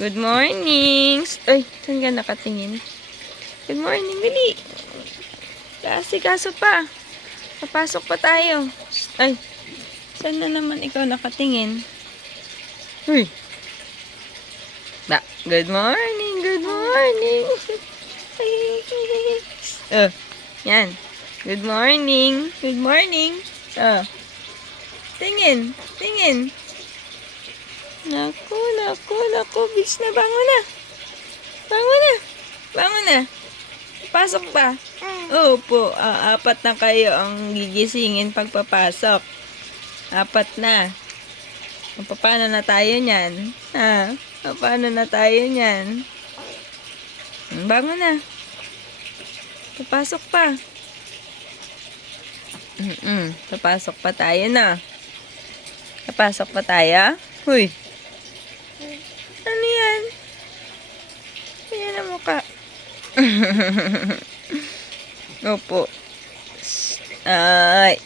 Good morning. Ay, saan ka nakatingin? Good morning, dali. Kaso pa. Papasok pa tayo. Ay, saan na naman ikaw nakatingin? Uy. Good morning, good morning. Yan. Good morning. Good morning. Tingin. Naku. Bis na, bangon na. Bangon na. Pasok pa. Opo, apat na kayo ang gigisingin pagpapasok. Apat na. Paano na tayo niyan? Paano na tayo niyan? Bangon na. Papasok pa. Papasok pa tayo na. Papasok pa tayo? Huy. Ano yan? Ayan ang mukha. Opo. Ay.